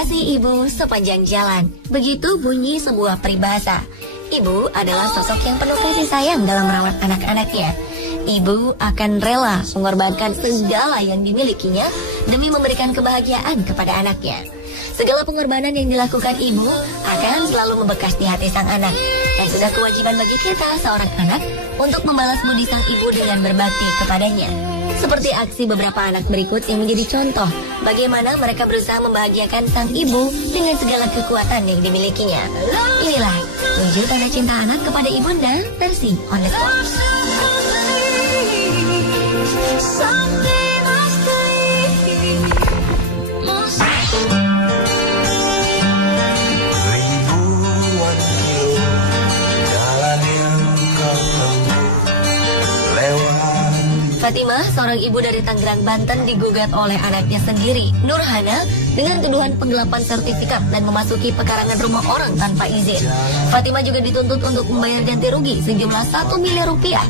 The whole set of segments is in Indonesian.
kasih ibu sepanjang jalan. Begitu bunyi sebuah peribahasa. Ibu adalah sosok yang penuh kasih sayang dalam merawat anak-anaknya. Ibu akan rela mengorbankan segala yang dimilikinya demi memberikan kebahagiaan kepada anaknya. Segala pengorbanan yang dilakukan ibu akan selalu membekas di hati sang anak. Dan sudah kewajiban bagi kita seorang anak untuk membalas budi sang ibu dengan berbakti kepadanya. Seperti aksi beberapa anak berikut yang menjadi contoh bagaimana mereka berusaha membahagiakan sang ibu dengan segala kekuatan yang dimilikinya. Inilah wujud tanda cinta anak kepada ibunda versi On The Spot. Fatimah, seorang ibu dari Tangerang, Banten, digugat oleh anaknya sendiri, Nurhana, dengan tuduhan penggelapan sertifikat dan memasuki pekarangan rumah orang tanpa izin. Fatimah juga dituntut untuk membayar ganti rugi sejumlah 1 miliar rupiah.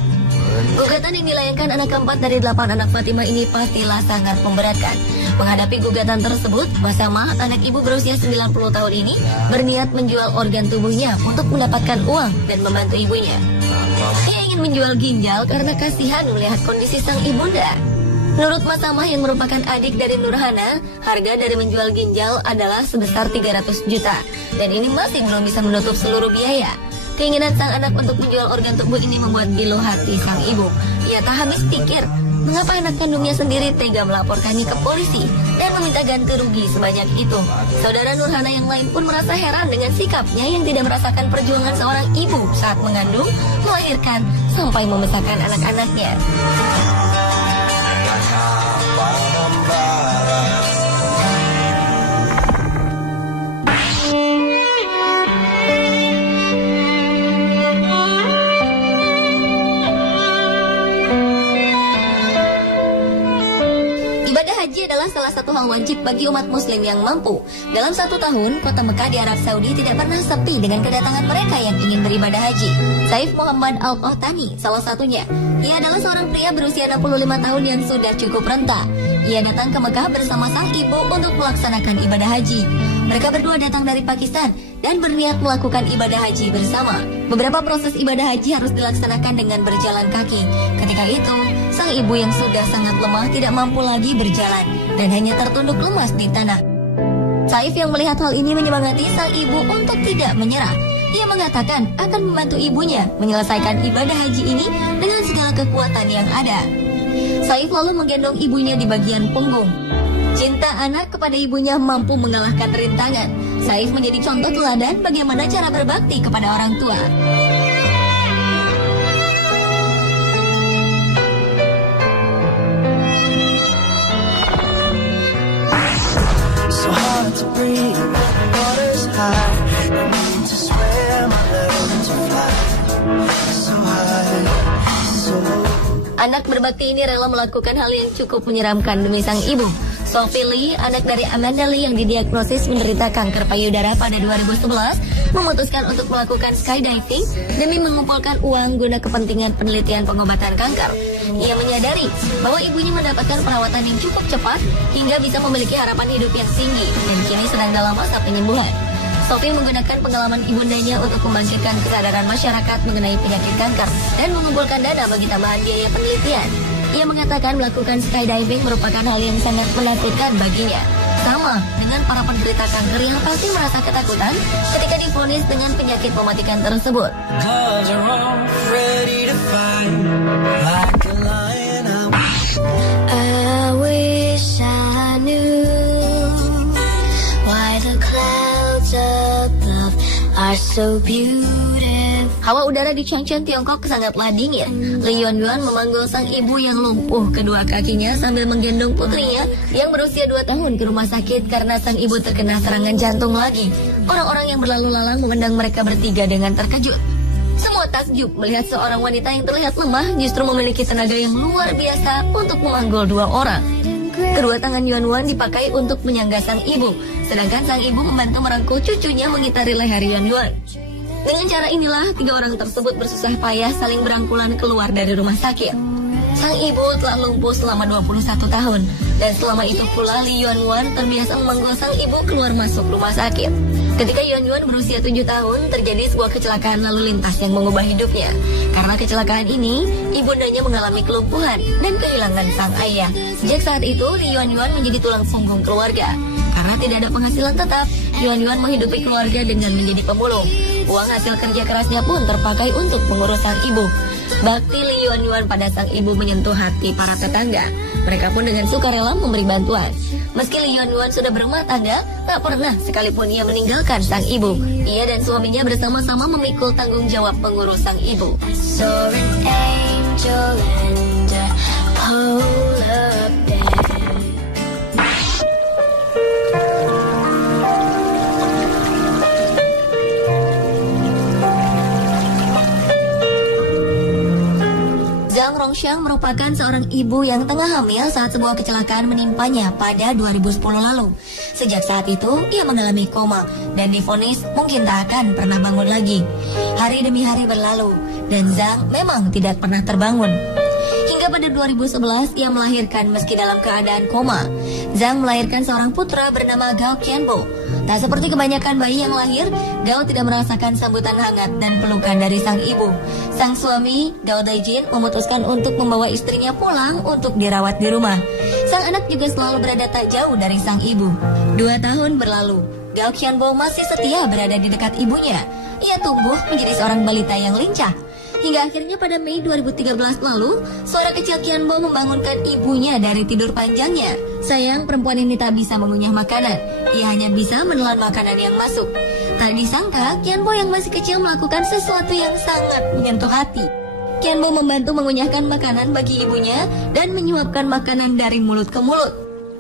Gugatan yang dilayangkan anak keempat dari 8 anak Fatimah ini pastilah sangat memberatkan. Menghadapi gugatan tersebut, Masama, anak ibu berusia 90 tahun ini, berniat menjual organ tubuhnya untuk mendapatkan uang dan membantu ibunya. Ia ingin menjual ginjal karena kasihan melihat kondisi sang ibunda. Menurut Masama yang merupakan adik dari Nurhana, harga dari menjual ginjal adalah sebesar 300 juta. Dan ini masih belum bisa menutup seluruh biaya. Keinginan sang anak untuk menjual organ tubuh ini membuat pilu hati sang ibu. Ia tak habis pikir, mengapa anak kandungnya sendiri tega melaporkannya ke polisi dan meminta ganti rugi sebanyak itu. Saudara Nurhana yang lain pun merasa heran dengan sikapnya yang tidak merasakan perjuangan seorang ibu saat mengandung, melahirkan, sampai membesarkan anak-anaknya. Haji adalah salah satu hal wajib bagi umat muslim yang mampu. Dalam 1 tahun, kota Mekah di Arab Saudi tidak pernah sepi dengan kedatangan mereka yang ingin beribadah haji. Saif Muhammad Al-Qahtani salah satunya. Ia adalah seorang pria berusia 65 tahun yang sudah cukup renta. Ia datang ke Mekah bersama sang ibu untuk melaksanakan ibadah haji. Mereka berdua datang dari Pakistan dan berniat melakukan ibadah haji bersama. Beberapa proses ibadah haji harus dilaksanakan dengan berjalan kaki. Ketika itu, sang ibu yang sudah sangat lemah tidak mampu lagi berjalan dan hanya tertunduk lemas di tanah. Saif yang melihat hal ini menyemangati sang ibu untuk tidak menyerah. Ia mengatakan akan membantu ibunya menyelesaikan ibadah haji ini dengan segala kekuatan yang ada. Saif lalu menggendong ibunya di bagian punggung. Cinta anak kepada ibunya mampu mengalahkan rintangan. Saif menjadi contoh teladan bagaimana cara berbakti kepada orang tua. So hard to breathe, water's high. I need to swim, I learn to fly. So high, so. Anak berbakti ini rela melakukan hal yang cukup menyeramkan demi sang ibu. Sophie Lee, anak dari Amanda Lee yang didiagnosis menderita kanker payudara pada 2011, memutuskan untuk melakukan skydiving demi mengumpulkan uang guna kepentingan penelitian pengobatan kanker. Ia menyadari bahwa ibunya mendapatkan perawatan yang cukup cepat hingga bisa memiliki harapan hidup yang tinggi dan kini sedang dalam masa penyembuhan. Sophie menggunakan pengalaman ibundanya untuk membangkitkan kesadaran masyarakat mengenai penyakit kanker dan mengumpulkan dana bagi tambahan biaya penelitian. Ia mengatakan melakukan skydiving merupakan hal yang sangat menakutkan baginya. Sama dengan para penderita kanker yang pasti merasa ketakutan ketika divonis dengan penyakit mematikan tersebut. I wish I knew why the clouds above are so beautiful. Hawa udara di Changchun, Tiongkok sangatlah dingin. Li Yuanyuan memanggul sang ibu yang lumpuh kedua kakinya sambil menggendong putrinya yang berusia 2 tahun ke rumah sakit karena sang ibu terkena serangan jantung lagi. Orang-orang yang berlalu lalang memandang mereka bertiga dengan terkejut. Semua takjub melihat seorang wanita yang terlihat lemah justru memiliki tenaga yang luar biasa untuk memanggul 2 orang. Kedua tangan Yuanyuan dipakai untuk menyangga sang ibu, sedangkan sang ibu membantu merangkul cucunya mengitari leher Yuanyuan. Dengan cara inilah 3 orang tersebut bersusah payah saling berangkulan keluar dari rumah sakit. Sang ibu telah lumpuh selama 21 tahun. Dan selama itu pula Lee Yuan-wan terbiasa memanggul sang ibu keluar masuk rumah sakit. Ketika Yuan-wan berusia 7 tahun, terjadi sebuah kecelakaan lalu lintas yang mengubah hidupnya. Karena kecelakaan ini, ibundanya mengalami kelumpuhan dan kehilangan sang ayah. Sejak saat itu, Lee Yuan-wan menjadi tulang punggung keluarga. Karena tidak ada penghasilan tetap, Yuan-wan menghidupi keluarga dengan menjadi pemulung. Uang hasil kerja kerasnya pun terpakai untuk mengurus sang ibu. Bakti Lee Yuan-wan pada sang ibu menyentuh hati para tetangga. Mereka pun dengan sukarela memberi bantuan. Meski Lee Yuan-wan sudah berumah tangga, tak pernah sekalipun ia meninggalkan sang ibu. Ia dan suaminya bersama-sama memikul tanggung jawab mengurus sang ibu. Zhang Rongxiang merupakan seorang ibu yang tengah hamil saat sebuah kecelakaan menimpanya pada 2010 lalu. Sejak saat itu, ia mengalami koma dan divonis mungkin tak akan pernah bangun lagi. Hari demi hari berlalu, dan Zhang memang tidak pernah terbangun. Hingga pada 2011, ia melahirkan meski dalam keadaan koma. Zhang melahirkan seorang putra bernama Gao Qianbo. Tak seperti kebanyakan bayi yang lahir, Gao tidak merasakan sambutan hangat dan pelukan dari sang ibu. Sang suami, Gao Daijin, memutuskan untuk membawa istrinya pulang untuk dirawat di rumah. Sang anak juga selalu berada tak jauh dari sang ibu. 2 tahun berlalu, Gao Qianbo masih setia berada di dekat ibunya. Ia tumbuh menjadi seorang balita yang lincah. Hingga akhirnya pada Mei 2013 lalu, suara kecil Qianbo membangunkan ibunya dari tidur panjangnya. Sayang, perempuan ini tak bisa mengunyah makanan. Ia hanya bisa menelan makanan yang masuk. Tak disangka, Qianbo yang masih kecil melakukan sesuatu yang sangat menyentuh hati. Qianbo membantu mengunyahkan makanan bagi ibunya dan menyuapkan makanan dari mulut ke mulut.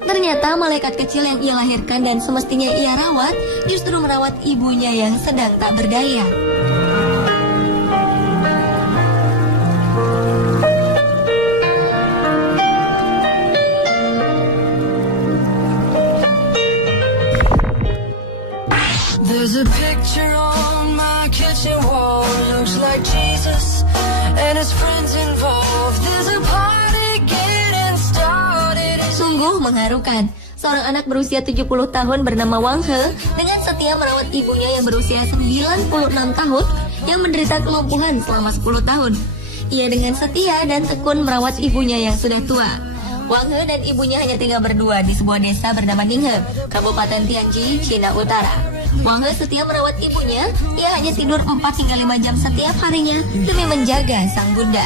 Ternyata malaikat kecil yang ia lahirkan dan semestinya ia rawat, justru merawat ibunya yang sedang tak berdaya. There's a picture on my kitchen wall, looks like Jesus and his friends involved. There's a party getting started. Sungguh mengharukan. Seorang anak berusia 70 tahun bernama Wang He dengan setia merawat ibunya yang berusia 96 tahun yang menderita kelumpuhan selama 10 tahun. Ia dengan setia dan tekun merawat ibunya yang sudah tua. Wang He dan ibunya hanya tinggal berdua di sebuah desa bernama Ninghe, Kabupaten Tianji, Cina Utara. Wang He setia merawat ibunya, ia hanya tidur 4 hingga 5 jam setiap harinya demi menjaga sang bunda.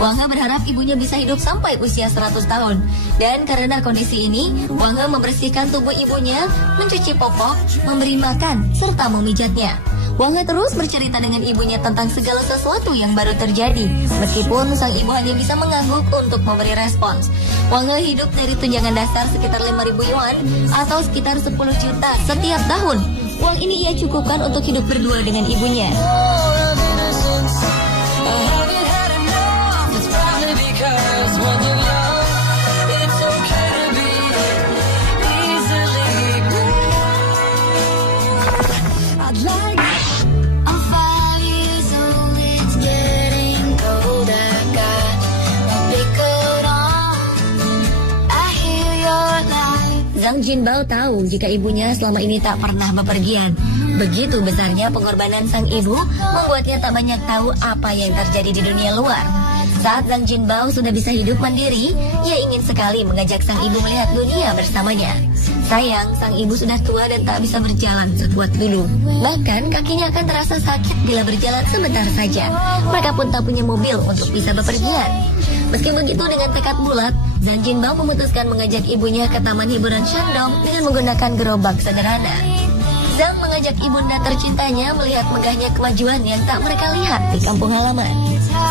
Wang He berharap ibunya bisa hidup sampai usia 100 tahun. Dan karena kondisi ini, Wang He membersihkan tubuh ibunya, mencuci popok, memberi makan, serta memijatnya. Wang He terus bercerita dengan ibunya tentang segala sesuatu yang baru terjadi, meskipun sang ibu hanya bisa mengangguk untuk memberi respons. Wang He hidup dari tunjangan dasar sekitar 5.000 yuan atau sekitar 10 juta setiap tahun. Uang ini ia cukupkan untuk hidup berdua dengan ibunya. Zhang Jinbao tahu jika ibunya selama ini tak pernah bepergian. Begitu besarnya pengorbanan sang ibu membuatnya tak banyak tahu apa yang terjadi di dunia luar. Saat Zhang Jinbao sudah bisa hidup mandiri, ia ingin sekali mengajak sang ibu melihat dunia bersamanya. Sayang, sang ibu sudah tua dan tak bisa berjalan sekuat dulu. Bahkan kakinya akan terasa sakit bila berjalan sebentar saja. Mereka pun tak punya mobil untuk bisa bepergian. Meski begitu, dengan tekad bulat, Zhang Jinbao memutuskan mengajak ibunya ke taman hiburan Shandong dengan menggunakan gerobak sederhana. Zhang mengajak ibunda tercintanya melihat megahnya kemajuan yang tak mereka lihat di kampung halaman.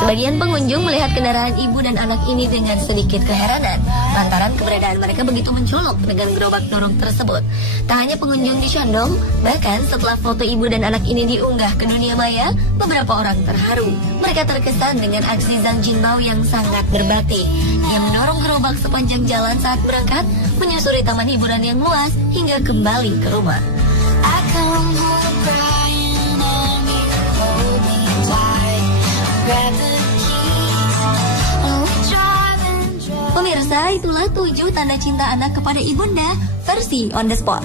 Sebagian pengunjung melihat kendaraan ibu dan anak ini dengan sedikit keheranan, lantaran keberadaan mereka begitu mencolok dengan gerobak dorong tersebut. Tak hanya pengunjung di Shandong, bahkan setelah foto ibu dan anak ini diunggah ke dunia maya, beberapa orang terharu. Mereka terkesan dengan aksi Zhang Jinbao yang sangat berbakti. Ia mendorong gerobak sepanjang jalan saat berangkat, menyusuri taman hiburan yang luas hingga kembali ke rumah. I come home crying and you hold me tight. Grab the keys and we drive Pemirsa, itulah 7 tanda cinta anak kepada ibunda versi on the spot.